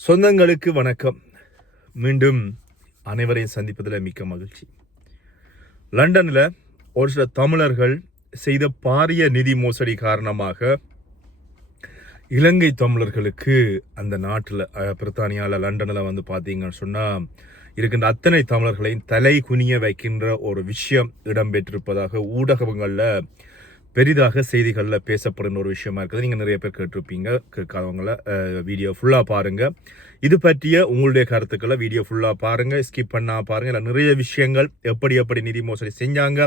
சொந்தங்களுக்கு வணக்கம். மீண்டும் அனைவரையும் சந்திப்பதில் மிக்க மகிழ்ச்சி. லண்டனில் ஒரு சில தமிழர்கள் செய்த பாரிய நிதி மோசடி காரணமாக இலங்கை தமிழர்களுக்கு அந்த நாட்டில் பிரித்தானியாவில் லண்டனில் வந்து பார்த்தீங்கன்னு சொன்னால் இருக்கின்ற அத்தனை தமிழர்களையும் தலை குனிய வைக்கின்ற ஒரு விஷயம் இடம்பெற்றிருப்பதாக ஊடகங்களில் பெரிதாக செய்திகளில் பேசப்படுகிற ஒரு விஷயமா இருக்குது நீங்கள் நிறைய பேர் கேட்டிருப்பீங்க கேட்காதவங்கள வீடியோ ஃபுல்லாக பாருங்கள் இது பற்றிய உங்களுடைய கருத்துக்களை வீடியோ ஃபுல்லாக பாருங்கள் ஸ்கிப் பண்ணா பாருங்கள் இல்லை நிறைய விஷயங்கள் எப்படி எப்படி நிதி மோசடி செஞ்சாங்க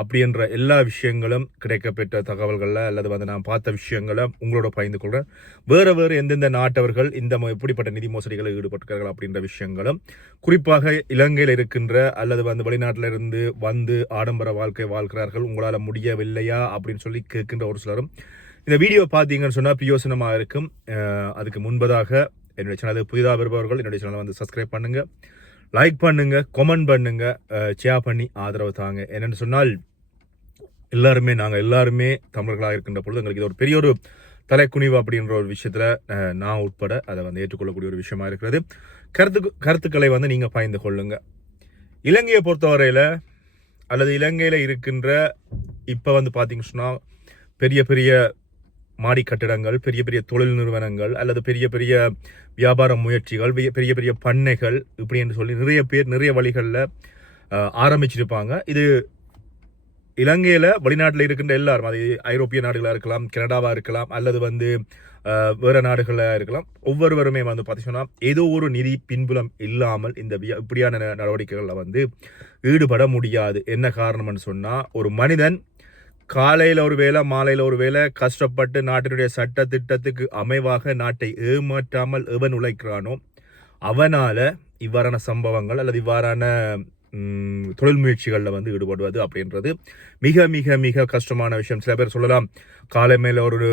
அப்படின்ற எல்லா விஷயங்களும் கிடைக்கப்பெற்ற தகவல்களில் அல்லது வந்து நான் பார்த்த விஷயங்களை உங்களோட பகிர்ந்து கொள்கிறேன் வேறு வேறு எந்தெந்த நாட்டவர்கள் இந்த ம- எப்படிப்பட்ட நிதி மோசடிகளில் ஈடுபட்டிருக்கிறார்கள் அப்படின்ற விஷயங்களும் குறிப்பாக இலங்கையில் இருக்கின்ற அல்லது வந்து வெளிநாட்டில் இருந்து வந்து ஆடம்பர வாழ்க்கை வாழ்கிறார்கள் உங்களால் முடியவில்லையா அப்படின்னு சொல்லி கேட்கின்ற ஒரு சிலரும் இந்த வீடியோ பார்த்தீங்கன்னு சொன்னால் பிரயோசனமாக இருக்கும். அதுக்கு முன்பதாக என்னுடைய சேனலுக்கு புதிதாக வருபவர்கள் என்னுடைய சேனலை வந்து சப்ஸ்கிரைப் பண்ணுங்கள் லைக் பண்ணுங்கள் கமெண்ட் பண்ணுங்கள் ஷேர் பண்ணி ஆதரவு தாங்க. என்னென்னு சொன்னால் எல்லாருமே நாங்கள் எல்லாருமே தமிழர்களாக இருக்கின்ற பொழுது எங்களுக்கு இது ஒரு பெரிய ஒரு தலைக்குனிவு அப்படின்ற ஒரு விஷயத்தில் நான் உட்பட அதை வந்து ஏற்றுக்கொள்ளக்கூடிய ஒரு விஷயமா இருக்கிறது. கருத்து கருத்துக்களை வந்து நீங்கள் பயந்து கொள்ளுங்க. இலங்கையை பொறுத்தவரையில் அல்லது இலங்கையில் இருக்கின்ற இப்போ வந்து பார்த்திங்க சொன்னால் பெரிய பெரிய மாடி கட்டிடங்கள் பெரிய பெரிய தொழில் நிறுவனங்கள் அல்லது பெரிய பெரிய வியாபார முயற்சிகள் பெரிய பெரிய பண்ணைகள் இப்படி என்று சொல்லி நிறைய பேர் நிறைய வழிகளில் ஆரம்பிச்சிருப்பாங்க. இது இலங்கையில் வெளிநாட்டில் இருக்கின்ற எல்லாரும் அது ஐரோப்பிய நாடுகளாக இருக்கலாம் கனடாவாக இருக்கலாம் அல்லது வந்து வேறு நாடுகளாக இருக்கலாம் ஒவ்வொருவருமே வந்து பார்த்தீங்கன்னா ஏதோ ஒரு நிதி பின்புலம் இல்லாமல் இந்த இப்படியான ந- நடவடிக்கைகளில் வந்து ஈடுபட முடியாது. என்ன காரணம்னு சொன்னால் ஒரு மனிதன் காலையில் ஒரு வேளை மாலையில் ஒரு வேளை கஷ்டப்பட்டு நாட்டினுடைய சட்ட திட்டத்துக்கு அமைவாக நாட்டை ஏமாற்றாமல் எவன் உழைக்கிறானோ அவனால் இவ்வாறான சம்பவங்கள் அல்லது இவ்வாறான தொழில் முயற்சிகளில் வந்து ஈடுபடுவது அப்படின்றது மிக மிக மிக கஷ்டமான விஷயம். சில பேர் சொல்லலாம் காலை மேலே ஒரு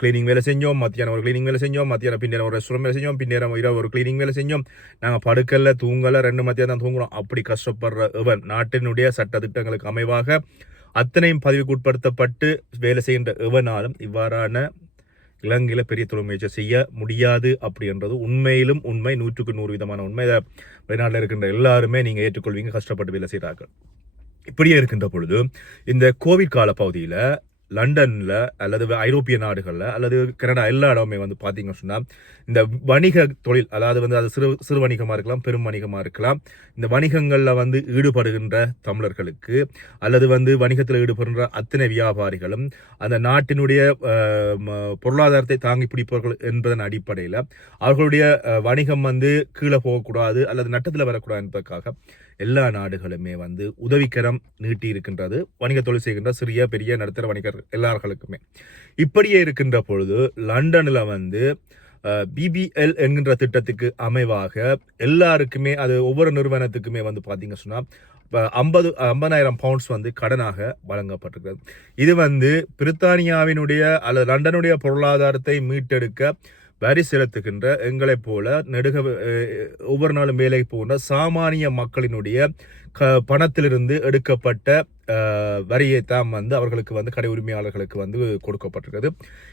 கிளீனிங் வேலை செஞ்சோம் மத்தியானம் ஒரு கிளீனிங் வேலை செஞ்சோம் மத்தியானம் பின்னேரம் ஒரு ரெஸ்டாரண்ட் வேலை செஞ்சோம் பின்னேரம் இரவு ஒரு கிளீனிங் வேலை செஞ்சோம். நாங்கள் படுக்கல தூங்கலை ரெண்டு மத்தியானம் தான் தூங்குறோம். அப்படி கஷ்டப்படுற இவன் நாட்டினுடைய சட்ட திட்டங்களுக்கு அமைவாக அத்தனையும் பதிவுக்குட்படுத்தப்பட்டு வேலை செய்கின்ற எவனாலும் இவ்வாறான இலங்கையில் பெரிய தொழில் முயற்சி செய்ய முடியாது அப்படின்றது உண்மையிலும் உண்மை. நூற்றுக்கு நூறு விதமான உண்மை. இதை வெளிநாட்டில் இருக்கின்ற எல்லாருமே நீங்கள் ஏற்றுக்கொள்வீங்க கஷ்டப்பட்டு வேலை செய்கிறார்கள் இப்படியே இருக்கின்ற பொழுது இந்த கோவிட் கால பகுதியில் லண்டனில் அல்லது ஐரோப்பிய நாடுகளில் அல்லது கனடா எல்லா இடமுமே வந்து பார்த்திங்க சொன்னால் இந்த வணிக தொழில் அதாவது வந்து அது சிறு சிறு வணிகமாக இருக்கலாம் பெரும் வணிகமாக இருக்கலாம் இந்த வணிகங்களில் வந்து ஈடுபடுகின்ற தமிழர்களுக்கு அல்லது வந்து வணிகத்தில் ஈடுபடுகின்ற அத்தனை வியாபாரிகளும் அந்த நாட்டினுடைய பொருளாதாரத்தை தாங்கி பிடிப்பவர்கள் என்பதன் அடிப்படையில் அவர்களுடைய வணிகம் வந்து கீழே போகக்கூடாது அல்லது நட்டத்தில் வரக்கூடாது என்பதற்காக எல்லா நாடுகளுமே வந்து உதவிக்கரம் நீட்டி இருக்கின்றது வணிக தொழில் செய்கின்ற சிறிய பெரிய நடுத்தர வணிகர் எல்லார்களுக்குமே. இப்படியே இருக்கின்ற பொழுது லண்டனில் வந்து பிபிஎல் என்கின்ற திட்டத்துக்கு அமைவாக எல்லாருக்குமே அது ஒவ்வொரு நிறுவனத்துக்குமே வந்து பார்த்தீங்க சொன்னால் ஐம்பது ஐம்பதாயிரம் பவுண்ட்ஸ் வந்து கடனாக வழங்கப்பட்டிருக்கிறது. இது வந்து பிரித்தானியாவினுடைய அல்லது லண்டனுடைய பொருளாதாரத்தை மீட்டெடுக்க வரி செலுத்துகின்ற எங்களைப் போல நெடுக ஒவ்வொரு நாளும் வேலைக்கு போகின்ற சாமானிய மக்களினுடைய க பணத்திலிருந்து எடுக்கப்பட்ட வரியை தான் வந்து அவர்களுக்கு வந்து கடை உரிமையாளர்களுக்கு வந்து கொடுக்கப்பட்டிருக்கிறது.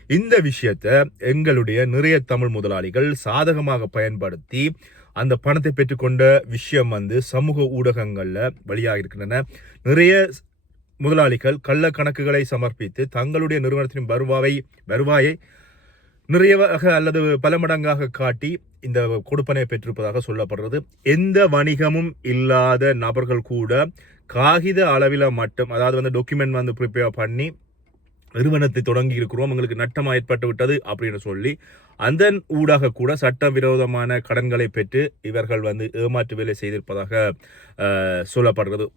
இந்த விஷயத்தை எங்களுடைய நிறைய தமிழ் முதலாளிகள் சாதகமாக பயன்படுத்தி அந்த பணத்தை பெற்றுக்கொண்ட விஷயம் வந்து சமூக ஊடகங்களில் வெளியாக இருக்கின்றன நிறைய முதலாளிகள் கள்ள கணக்குகளை சமர்ப்பித்து தங்களுடைய நிறுவனத்தின் வருவாயை வருவாயை நிறையவாக அல்லது பல மடங்காக காட்டி இந்த கொடுப்பனை பெற்றிருப்பதாக சொல்லப்படுறது. எந்த வணிகமும் இல்லாத நபர்கள் கூட காகித அளவில் மட்டும் அதாவது வந்து டாக்குமெண்ட் வந்து ப்ரிப்பேர் பண்ணி நிறுவனத்தை தொடங்கி இருக்கிறோம் எங்களுக்கு நட்டம் ஏற்பட்டு விட்டது அப்படின்னு சொல்லி அந்த ஊடாக கூட சட்டவிரோதமான கடன்களை பெற்று இவர்கள் வந்து ஏமாற்று வேலை செய்திருப்பதாக சொல்லப்படுகிறது சொல்லப்படுறது.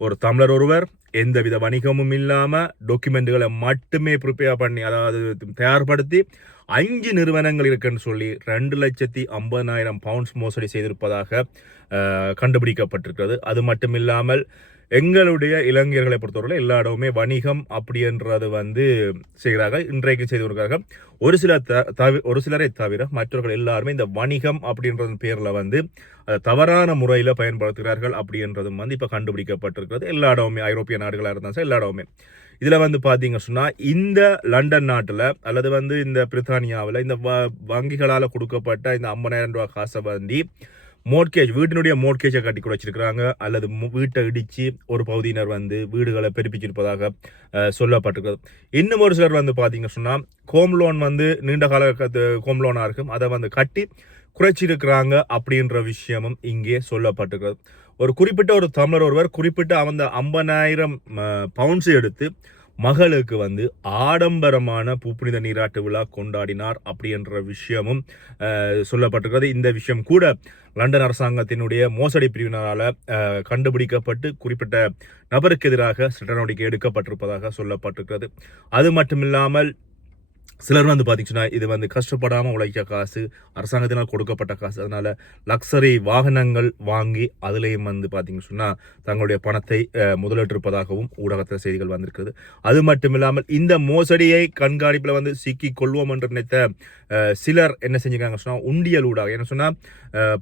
ஒரு தமிழர் ஒருவர் எந்தவித வணிகமும் இல்லாமல் டாக்குமெண்ட்டுகளை மட்டுமே ப்ரிப்பேர் பண்ணி அதாவது தயார்படுத்தி அஞ்சு நிறுவனங்கள் இருக்குன்னு சொல்லி ரெண்டு லட்சத்தி ஐம்பதாயிரம் பவுண்ட்ஸ் மோசடி செய்திருப்பதாக கண்டுபிடிக்கப்பட்டிருக்கிறது. அது மட்டும் இல்லாமல் எங்களுடைய இளைஞர்களை பொறுத்தவரை எல்லா இடமுமே வணிகம் அப்படின்றது வந்து செய்கிறார்கள் இன்றைக்கு செய்து வருகிறார்கள் ஒரு சில தவி- ஒரு சிலரை தவிர மற்றவர்கள் எல்லாருமே இந்த வணிகம் அப்படின்றது பேரில் வந்து தவறான முறையில் பயன்படுத்துகிறார்கள் அப்படின்றதும் வந்து இப்போ கண்டுபிடிக்கப்பட்டிருக்கிறது. எல்லா இடமுமே ஐரோப்பிய நாடுகளாக இருந்தாலும் சரி எல்லா இடமுமே. இதில் வந்து பார்த்தீங்க சொன்னால் இந்த லண்டன் நாட்டில் அல்லது வந்து இந்த பிரித்தானியாவில் இந்த வ வங்கிகளால் கொடுக்கப்பட்ட இந்த ஐம்பதாயிரம் ரூபா காசை வண்டி மோட்கேஜ் வீட்டினுடைய மோட்கேஜை கட்டி கூட வச்சிருக்கிறாங்க. அல்லது வீட்டை இடித்து ஒரு பகுதியினர் வந்து வீடுகளை பெருப்பிச்சிருப்பதாக சொல்லப்பட்டிருக்கிறது. இன்னும் ஒரு சிலர் வந்து பார்த்தீங்க சொன்னால் ஹோம் லோன் வந்து நீண்ட கால ஹோம் லோனாக இருக்கும். அதை வந்து கட்டி குறைச்சிருக்கிறாங்க அப்படின்ற விஷயமும் இங்கே சொல்லப்பட்டிருக்கிறது. ஒரு குறிப்பிட்ட ஒரு தமிழர் ஒருவர் குறிப்பிட்ட அந்த ஐம்பதாயிரம் பவுண்ட்ஸ் எடுத்து மகளுக்கு வந்து ஆடம்பரமான பூப்புனித நீராட்டு விழா கொண்டாடினார் அப்படின்ற விஷயமும் சொல்லப்பட்டிருக்கிறது. இந்த விஷயம் கூட லண்டன் அரசாங்கத்தினுடைய மோசடி பிரிவினரால் கண்டுபிடிக்கப்பட்டு குறிப்பிட்ட நபருக்கு எதிராக சட்ட நடவடிக்கை எடுக்கப்பட்டிருப்பதாக சொல்லப்பட்டிருக்கிறது. அது மட்டுமில்லாமல் சிலர் வந்து பார்த்தீங்கன்னா இது வந்து கஷ்டப்படாமல் உழைக்க காசு அரசாங்கத்தினால் கொடுக்கப்பட்ட காசு. அதனால் லக்ஸரி வாகனங்கள் வாங்கி அதுலேயும் வந்து பார்த்திங்க சொன்னால் தங்களுடைய பணத்தை முதலிட்டிருப்பதாகவும் ஊடகத்தில் செய்திகள் வந்திருக்குது அது மட்டும் இல்லாமல் இந்த மோசடியை கண்காணிப்பில் வந்து சிக்கி கொள்வோம் என்று நினைத்த சிலர் என்ன செஞ்சுக்காங்க சொன்னால் உண்டியல் ஊடாக. என்ன சொன்னால்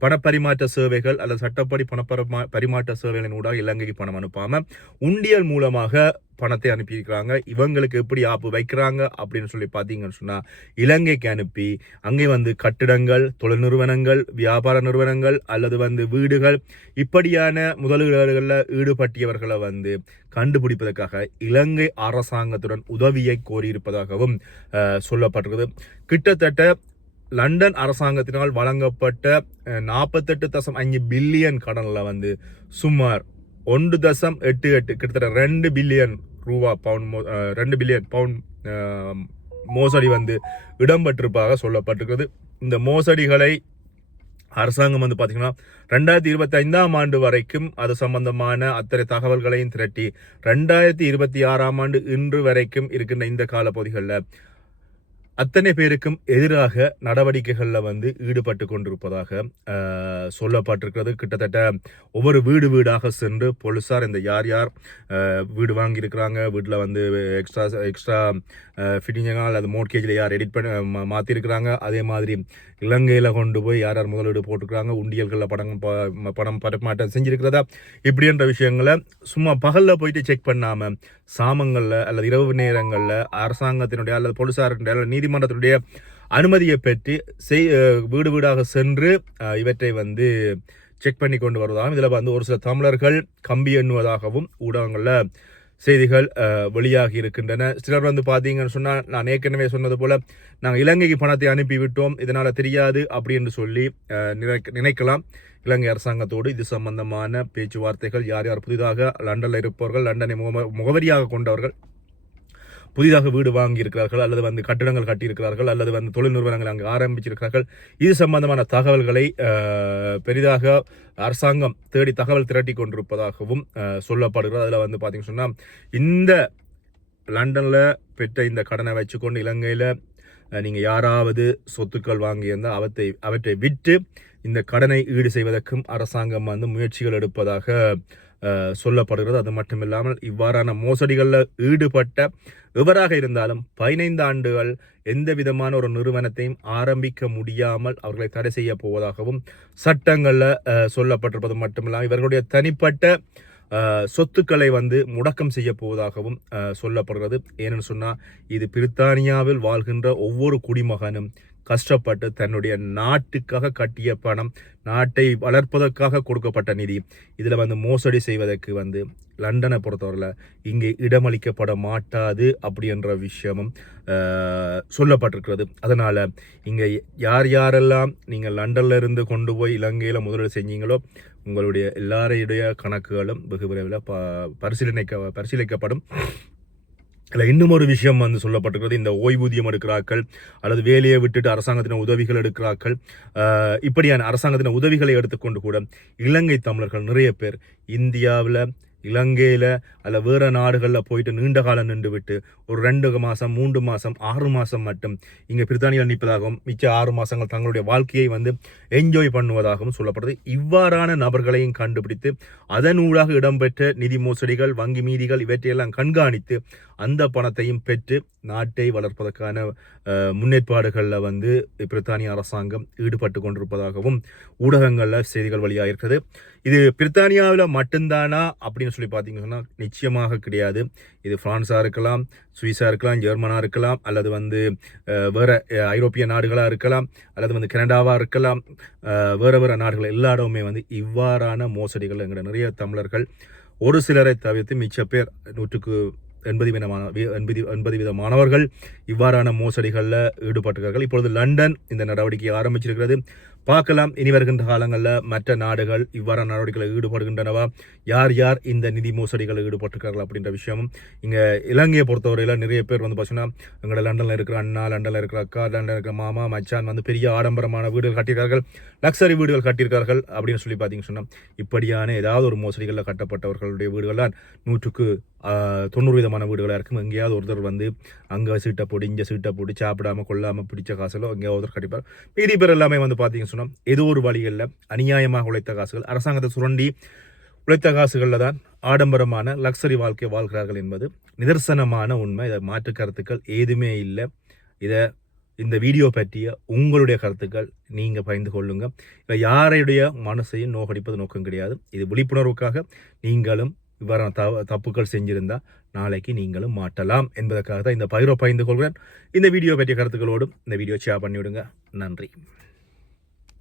பணப்பரிமாற்ற சேவைகள் அல்லது சட்டப்படி பணப்பரிமா பரிமாற்ற சேவைகளின் ஊடாக இலங்கைக்கு பணம் அனுப்பாமல் உண்டியல் மூலமாக பணத்தை அனுப்பியிருக்கிறாங்க. இவங்களுக்கு எப்படி ஆப்பு வைக்கிறாங்க அப்படின்னு சொல்லி பார்த்தீங்கன்னு சொன்னால் இலங்கைக்கு அனுப்பி அங்கே வந்து கட்டிடங்கள் தொழில் நிறுவனங்கள் வியாபார நிறுவனங்கள் அல்லது வந்து வீடுகள் இப்படியான முதலீடுகளில் ஈடுபட்டியவர்களை வந்து கண்டுபிடிப்பதற்காக இலங்கை அரசாங்கத்துடன் உதவியை கோரியிருப்பதாகவும் சொல்லப்பட்டிருக்குது. கிட்டத்தட்ட லண்டன் அரசாங்கத்தினால் வழங்கப்பட்ட நாற்பத்தெட்டு தசம் அஞ்சு பில்லியன் கடனில் வந்து சுமார் ஒன்று தசம் எட்டு எட்டு கிட்டத்தட்ட ரெண்டு பில்லியன் ரூபா பவுன் மோ- ரெண்டு பில்லியன் பவுண்ட் மோசடி வந்து இடம்பெற்றிருப்பதாக சொல்லப்பட்டிருக்கிறது. இந்த மோசடிகளை அரசாங்கம் வந்து பார்த்தீங்கன்னா ரெண்டாயிரத்தி இருபத்தி ஐந்தாம் ஆண்டு வரைக்கும் அது சம்பந்தமான அத்தனை தகவல்களையும் திரட்டி ரெண்டாயிரத்தி இருபத்தி ஆறாம் ஆண்டு இன்று வரைக்கும் இருக்கின்ற இந்த காலப்பகுதிகளில் அத்தனை பேருக்கும் எதிராக நடவடிக்கைகளில் வந்து ஈடுபட்டு கொண்டிருப்பதாக சொல்லப்பட்டிருக்கிறது. கிட்டத்தட்ட ஒவ்வொரு வீடு வீடாக சென்று போலீஸார் இந்த யார் யார் வீடு வாங்கியிருக்கிறாங்க வீட்டில் வந்து எக்ஸ்ட்ரா எக்ஸ்ட்ரா ஃபிட்டிங்காக அல்லது மோட்கேஜில் யார் எடிட் பண்ணி மாற்றிருக்கிறாங்க அதே மாதிரி இலங்கையில் கொண்டு போய் யார் யார் முதலீடு போட்டிருக்கிறாங்க உண்டியல்களில் படம் ப- ம- செஞ்சுருக்கிறதா இப்படின்ற விஷயங்களை சும்மா பகலில் போயிட்டு செக் பண்ணாமல் சாமங்களில் அல்லது இரவு நேரங்களில் அரசாங்கத்தினுடைய அல்லது போலீஸாருடைய நீதி நீதிமன்றத்தினுடைய அனுமதியை பெற்று செய் வீடு வீடாக சென்று இவற்றை வந்து செக் பண்ணி கொண்டு வருவதாகவும் இதில் வந்து ஒரு சில தமிழர்கள் கம்பி எண்ணுவதாகவும் ஊடகங்களில் செய்திகள் வெளியாகி இருக்கின்றன. சிலர் வந்து பார்த்தீங்கன்னு சொன்னால் நான் ஏற்கனவே சொன்னது போல் நாங்கள் இலங்கைக்கு பணத்தை அனுப்பிவிட்டோம் இதனால் தெரியாது அப்படின்னு சொல்லி நினைக்க நினைக்கலாம். இலங்கை அரசாங்கத்தோடு இது சம்பந்தமான பேச்சுவார்த்தைகள் யார் யார் புதிதாக லண்டனில் இருப்பவர்கள் லண்டனை முகம- முகவரியாக கொண்டவர்கள் புதிதாக வீடு வாங்கியிருக்கிறார்கள் அல்லது வந்து கட்டிடங்கள் கட்டியிருக்கிறார்கள் அல்லது வந்து தொழில் நிறுவனங்கள் அங்கு ஆரம்பிச்சிருக்கிறார்கள். இது சம்பந்தமான தகவல்களை பெரிதாக அரசாங்கம் தேடி தகவல் திரட்டி கொண்டிருப்பதாகவும் சொல்லப்படுகிறது. அதில் வந்து பார்த்தீங்கன்னு சொன்னால் இந்த லண்டனில் பெற்ற இந்த கடனை வச்சுக்கொண்டு இலங்கையில் நீங்கள் யாராவது சொத்துக்கள் வாங்கியிருந்தால் அவற்றை அவற்றை விற்று இந்த கடனை ஈடு செய்வதற்கும் அரசாங்கம் வந்து முயற்சிகள் எடுப்பதாக சொல்லப்படுகிறது. அது மட்டும் இல்லாமல் இவ்வாறான மோசடிகளில் ஈடுபட்ட எவராக இருந்தாலும் பதினைந்து ஆண்டுகள் எந்த விதமான ஒரு நிறுவனத்தையும் ஆரம்பிக்க முடியாமல் அவர்களை தடை செய்ய போவதாகவும் சட்டங்களில் சொல்லப்பட்டிருப்பது மட்டுமில்லாமல் இவர்களுடைய தனிப்பட்ட சொத்துக்களை வந்து முடக்கம் செய்ய போவதாகவும் சொல்லப்படுகிறது. ஏன்னு சொன்னால் இது பிரித்தானியாவில் வாழ்கின்ற ஒவ்வொரு குடிமகனும் கஷ்டப்பட்டு தன்னுடைய நாட்டுக்காக கட்டிய பணம் நாட்டை வளர்ப்பதற்காக கொடுக்கப்பட்ட நிதி. இதில் வந்து மோசடி செய்வதற்கு வந்து லண்டனை பொறுத்தவரையில் இங்கே இடமளிக்கப்பட மாட்டாது அப்படின்ற விஷயமும் சொல்லப்பட்டிருக்கிறது. அதனால் இங்கே யார் யாரெல்லாம் நீங்கள் லண்டனில் இருந்து கொண்டு போய் இலங்கையில் முதலீடு செஞ்சீங்களோ உங்களுடைய எல்லாரையுடைய கணக்குகளும் வெகு விரைவில் ப பரிசீலனைக்க பரிசீலிக்கப்படும். இதில் இன்னும் ஒரு விஷயம் வந்து சொல்லப்பட்டிருக்கிறது. இந்த ஓய்வூதியம் எடுக்கிறார்கள் அல்லது வேலையை விட்டுட்டு அரசாங்கத்தின உதவிகள் எடுக்கிறார்கள். இப்படியான அரசாங்கத்தின உதவிகளை எடுத்துக்கொண்டு கூட இலங்கை தமிழர்கள் நிறைய பேர் இந்தியாவில் இலங்கையில் அல்ல வேறு நாடுகளில் போயிட்டு நீண்ட காலம் நின்று விட்டு ஒரு ரெண்டு மாதம் மூன்று மாதம் ஆறு மாதம் மட்டும் இங்கே பிரித்தானியில் நிற்பதாகவும் மிச்ச ஆறு மாதங்கள் தங்களுடைய வாழ்க்கையை வந்து என்ஜாய் பண்ணுவதாகவும் சொல்லப்படுது. இவ்வாறான நபர்களையும் கண்டுபிடித்து அதன் ஊடாக இடம்பெற்ற நிதி மோசடிகள் வங்கி மீதிகள் இவற்றையெல்லாம் கண்காணித்து அந்த பணத்தையும் பெற்று நாட்டை வளர்ப்பதற்கான முன்னேற்பாடுகளில் வந்து பிரித்தானிய அரசாங்கம் ஈடுபட்டு கொண்டிருப்பதாகவும் ஊடகங்களில் செய்திகள் வழியாக இருக்குது இது பிரித்தானியாவில் மட்டும்தானா அப்படின்னு சொல்லி பார்த்தீங்கன்னா சொன்னால் நிச்சயமாக கிடையாது. இது ஃப்ரான்ஸாக இருக்கலாம் சுவிஸாக இருக்கலாம் ஜெர்மனாக இருக்கலாம் அல்லது வந்து வேறு ஐரோப்பிய நாடுகளாக இருக்கலாம் அல்லது வந்து கனடாவாக இருக்கலாம் வேறு வேறு நாடுகள் எல்லா இடமுமே வந்து இவ்வாறான மோசடிகள் எங்கிற நிறைய தமிழர்கள் ஒரு சிலரை தவிர்த்து மிச்ச பேர் நூற்றுக்கு எண்பது விதமான எண்பது எண்பது வித மாணவர்கள் இவ்வாறான மோசடிகளில் ஈடுபட்டிருக்கிறார்கள். இப்பொழுது லண்டன் இந்த நடவடிக்கையை ஆரம்பிச்சிருக்கிறது. பார்க்கலாம் இனி வருகின்ற காலங்களில் மற்ற நாடுகள் இவ்வாறான நடவடிக்கைகளில் ஈடுபடுகின்றனவா? யார் யார் இந்த நிதி மோசடிகளில் ஈடுபட்டிருக்கார்கள் அப்படின்ற விஷயமும் இங்கே இலங்கையை பொறுத்தவரையில் நிறைய பேர் வந்து பார்த்தீங்கன்னா எங்களோட லண்டனில் இருக்கிற அண்ணா லண்டனில் இருக்கிற அக்கா லண்டனில் இருக்கிற மாமா மச்சான் வந்து பெரிய ஆடம்பரமான வீடுகள் கட்டியிருக்கார்கள் லக்ஸரி வீடுகள் கட்டியிருக்கார்கள் அப்படின்னு சொல்லி பார்த்தீங்கன்னு சொன்னால் இப்படியான ஏதாவது ஒரு மோசடிகளில் கட்டப்பட்டவர்களுடைய வீடுகள் தான் நூற்றுக்கு தொண்ணூறு விதமான வீடுகளாக இருக்கும். எங்கேயாவது ஒருத்தர் வந்து அங்கே சீட்டை போட்டு இங்கே சீட்டை போட்டு சாப்பிடாம கொள்ளாமல் பிடிச்ச காசுகளோ எங்கேயாவது ஒருத்தர் கட்டிப்பார் மீதி பேர் எல்லாமே வந்து பார்த்தீங்கன்னு சொன்னால் ஏதோ ஒரு வழிகளில் அநியாயமாக உழைத்த காசுகள் அரசாங்கத்தை சுரண்டி உழைத்த காசுகளில் தான் ஆடம்பரமான லக்ஸரி வாழ்க்கை வாழ்கிறார்கள் என்பது நிதர்சனமான உண்மை. இதை மாற்று கருத்துக்கள் ஏதுமே இல்லை. இதை இந்த வீடியோ பற்றிய உங்களுடைய கருத்துக்கள் நீங்கள் பகிர்ந்து கொள்ளுங்க. இல்லை யாருடைய மனசையும் நோகடிப்பது நோக்கம் கிடையாது. இது விழிப்புணர்வுக்காக நீங்களும் இவ்வாறான த தப்புக்கள் செஞ்சிருந்தால் நாளைக்கு நீங்களும் மாட்டலாம் என்பதற்காக தான் இந்த பயிரோ பகிர்ந்து கொள்கிறேன். இந்த வீடியோ பற்றிய கருத்துக்களோடும் இந்த வீடியோ ஷேர் பண்ணிவிடுங்க. நன்றி.